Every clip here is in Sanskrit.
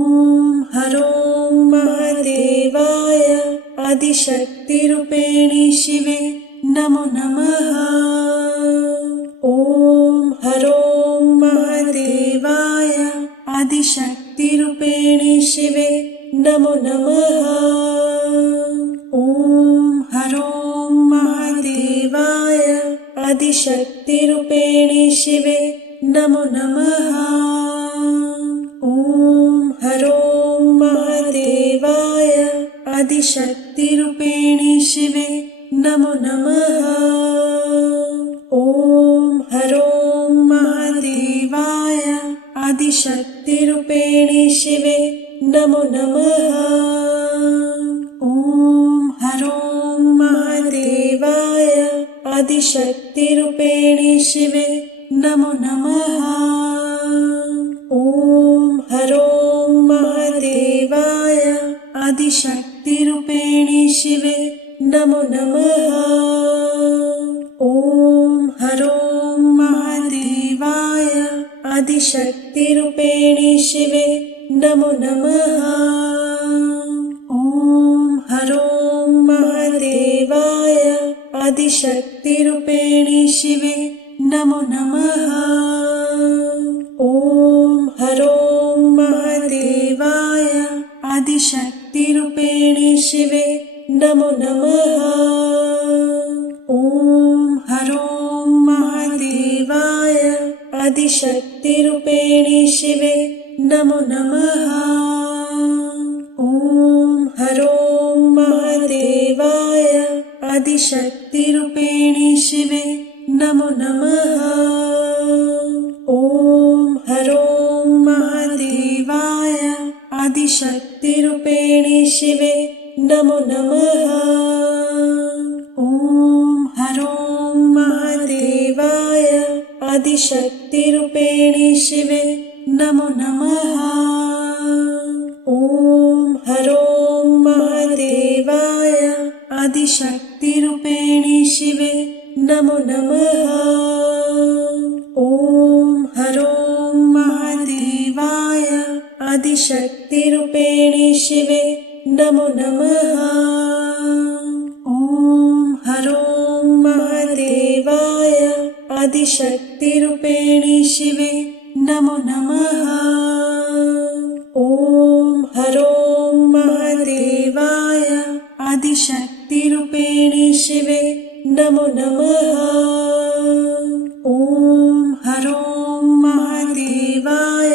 ॐ हरों महादेवाय आदिशक्तिरूपिणि शिवे नमो नमः। ॐ हरों महादेवाय आदिशक्तिरूपिणि शिवे नमो नमः। ॐ हरों महादेवाय आदिशक्तिरूपिणि शिवे नमो नमः। ॐ हरों महादेवाय आदिशक्तिरूपिणि शिवे नमो नमः। ॐ हरों महादेवाय आदिशक्तिरूपिणि शिवे नमो नमः। ॐ हरों महादेवाय आदिशक्तिरूपिणि शिवे नमो नमः। ॐ हरों महादेवाय आदिशक्तिरूपिणि शिवे नमो नमः। ॐ हरों महादेवाय आदिशक्तिरूपिणि शिवे नमो नमः। ॐ हरों महादेवाय आदिशक्तिरूपिणि शिवे नमो नमः। ॐ हरों महादेवाय आदिशक्तिरूपिणि शिवे नमो नमः। ॐ हरों महादेवाय आदिशक्तिरूपिणि शिवे नमो नमः। ॐ हरों महादेवाय आदिशक्तिरूपिणि शिवे नमो नमः। ॐ हरों महादेवाय आदिशक्तिरूपिणि शिवे नमो नमः। ॐ हरों महादेवाय आदिशक्तिरूपिणि शिवे नमो नमः। ॐ हरों महादेवाय आदिशक्तिरूपिणि शिवे नमो नमः। ॐ हरों महादेवाय आदिशक्तिरूपिणि शिवे नमो नमः। ॐ हरों महादेवाय आदिशक्तिरूपिणि शिवे नमो नमः। ॐ हरों महादेवाय आदिशक्तिरूपिणि शिवे नमो नमः। ॐ हरों महादेवाय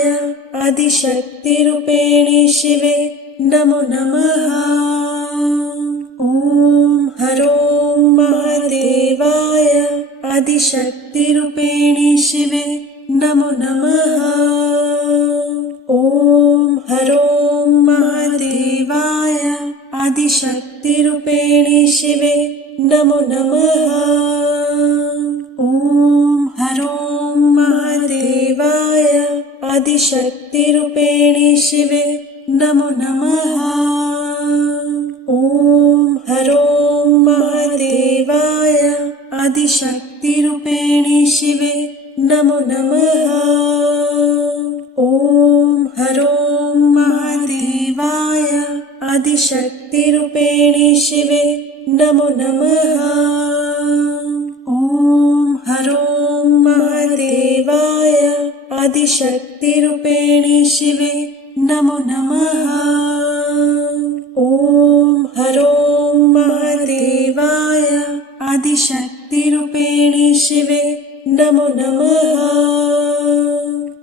आदिशक्तिरूपिणि शिवे नमो नमः। ॐ हरों महादेवाय आदिशक्तिरूपिणि शिवे नमो नमः। ॐ हरों महादेवाय आदिशक्तिरूपिणि शिवे नमो नमः। ॐ हरों महादेवाय आदिशक्तिरूपिणि शिवे नमो नमः। ॐ हरों महादेवाय आदिशक्तिरूपिणि शिवे नमो नमः। ॐ हरों महादेवाय आदिशक्तिरूपिणि शिवे नमो नमः। ॐ हरों महादेवाय आदिशक्तिरूपिणि शिवे नमो नमः। ॐ हरों महादेवाय आदिशक्तिरूपिणि शिवे नमो नमः।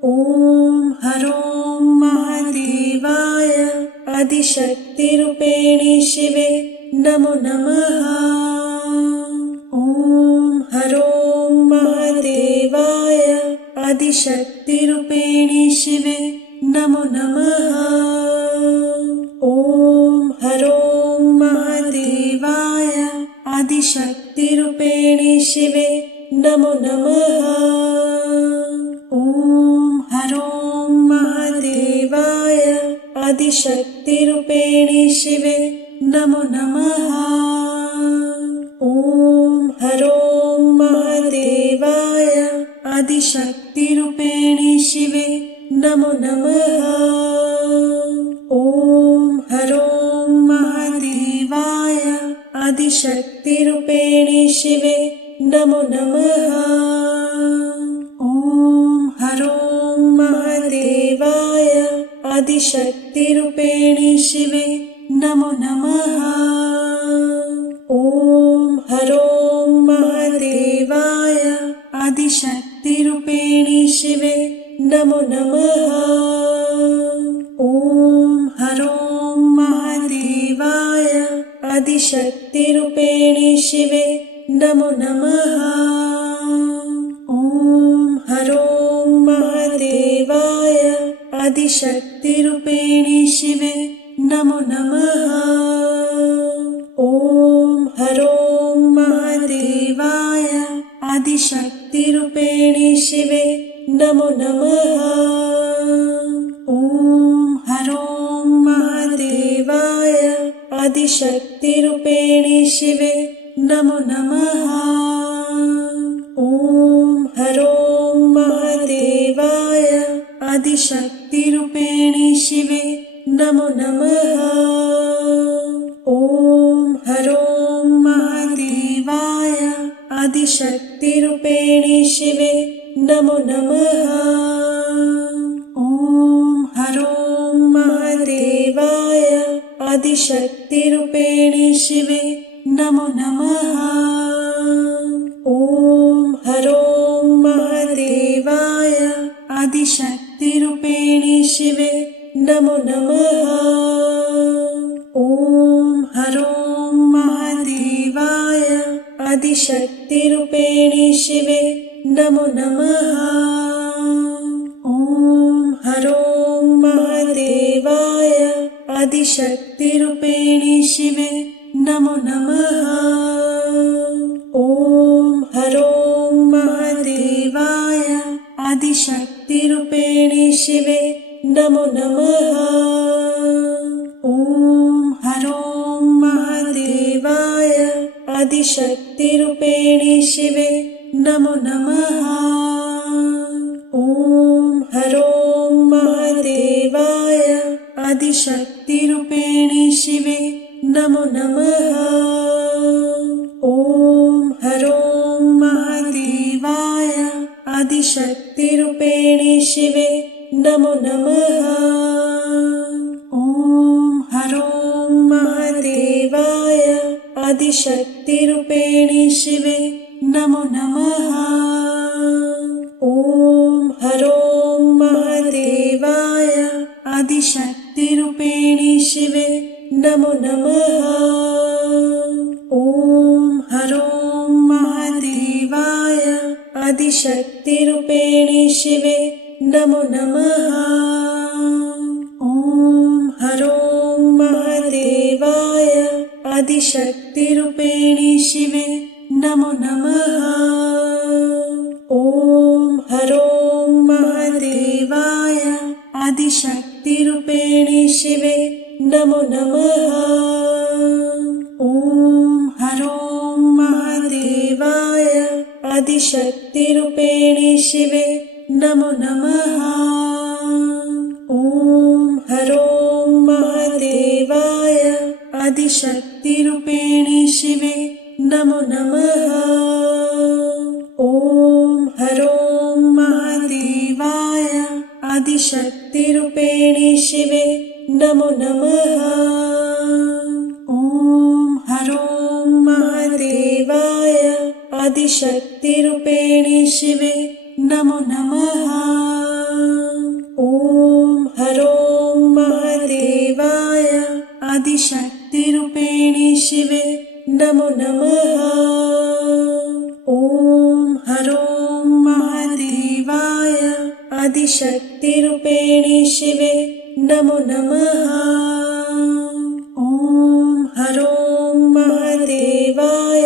ॐ हरों महादेवाय आदिशक्तिरूपिणि शिवे नमो नमः। ॐ हरों महादेवाय आदिशक्तिरूपिणि शिवे नमो नमः। ॐ हरों महादेवाय आदिशक्तिरूपिणि शिवे नमो नमः। ॐ हरों महादेवाय आदिशक्तिरूपिणि शिवे नमो नमः। ॐ हरों महादेवाय आदिशक्तिरूपिणि शिवे नमो नमः। आदिशक्तिरूपिणि शिवे नमो नमः। ॐ हरों महादेवाय आदिशक्तिरूपिणि शिवे नमो नमः। ॐ हरों महादेवाय आदिशक्तिरूपिणि शिवे नमो नमः। ॐ हरों महादेवाय आदिशक्तिरूपिणि शिवे नमो नमः। ॐ हरों महादेवाय आदिशक्तिरूपिणि शिवे नमो नमः। ॐ हरों महादेवाय आदिशक्तिरूपिणि शिवे नमो नमः। ॐ हरों महादेवाय आदिशक्तिरूपिणि शिवे नमो नमः। ॐ हरों महादेवाय आदिशक्तिरूपिणि शिवे नमो नमः। ॐ हरों महादेवाय आदिशक्तिरूपिणि शिवे नमो नमः। ॐ हरों महादेवाय आदिशक्तिरूपिणि शिवे नमो नमः। ॐ हरों महादेवाय आदिशक्तिरूपिणि शिवे नमो नमः। ॐ हरों महादेवाय आदिशक्तिरूपिणि शिवे नमो नमः। ॐ हरों महादेवाय आदिशक्तिरूपिणि शिवे नमो नमः। ॐ हरों महादेवाय आदिशक्तिरूपिणि शिवे नमो नमः। ॐ हरों महादेवाय आदिशक्तिरूपिणि शिवे नमो नमः। ॐ हरों महादेवाय आदिशक्तिरूपिणि शिवे नमो नमः। ॐ हरों महादेवाय आदिशक्तिरूपिणि शिवे नमो नमः। ॐ हरों महादेवाय आदिशक्तिरूपिणि शिवे नमो नमः। ॐ हरों महादेवाय आदिशक्तिरूपिणि शिवे नमो नमः। ॐ हरों महादेवाय आदिशक्तिरूपिणि शिवे नमो नमः। ॐ हरों महादेवाय आदिशक्तिरूपिणि शिवे नमो नमः। ॐ हरों महादेवाय आदिशक्तिरूपिणि शिवे नमो नमः। ॐ हरों महादेवाय आदिशक्तिरूपिणि शिवे नमो नमः। ॐ हरों महादेवाय आदिशक्तिरूपिणि शिवे नमो नमः। ॐ हरों महादेवाय आदिशक्तिरूपिणि शिवे नमो नमः। ॐ हरों महादेवाय आदिशक्तिरूपिणि शिवे नमो नमः। ॐ हरों महादेवाय आदिशक्तिरूपिणि शिवे नमो नमः। ॐ हरों महादेवाय आदिशक्तिरूपिणि शिवे नमो नमः। ॐ हरों महादेवाय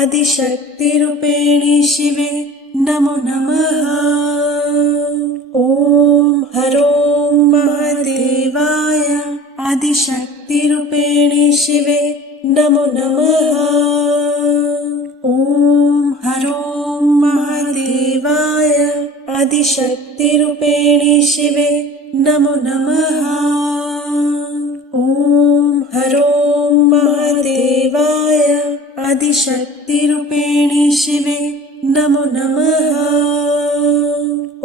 आदिशक्तिरूपिणि शिवे नमो नमः। ॐ हरों महादेवाय आदिशक्तिरूपिणि शिवे नमो नमः। ॐ हरों महादेवाय आदिशक्तिरूपिणि शिवे नमो नमः। ॐ हरों महादेवाय आदिशक्तिरूपिणि शिवे नमो नमः।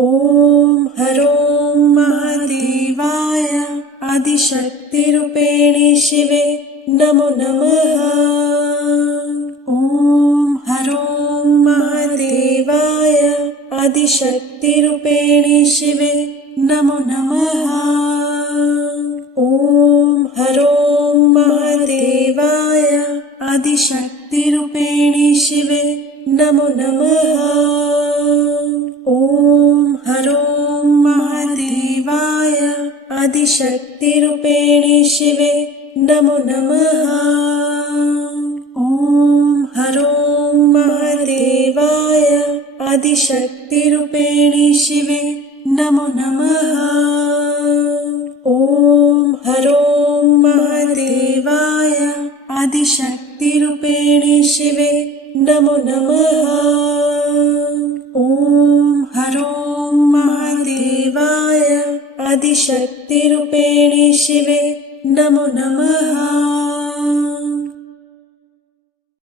ॐ हरों महादेवाय आदिशक्तिरूपिणि शिवे नमो नमः। ॐ हरों महादेवाय आदिशक्तिरूपिणि शिवे नमो नमः। ॐ हरों महादेवाय आदिशक्तिरूपिणि शिवे नमो नमः। ॐ हरों महादेवाय आदिशक्तिरूपिणि शिवे नमो नमः। ॐ हरों महादेवाय आदिशक्तिरूपिणि शिवे नमो नमः। ॐ हरों महादेवाय आदिशक्तिरूपिणि शिवे नमो नमः। ॐ हरों महादेवाय आदिशक्तिरूपिणि शिवे नमो नमः।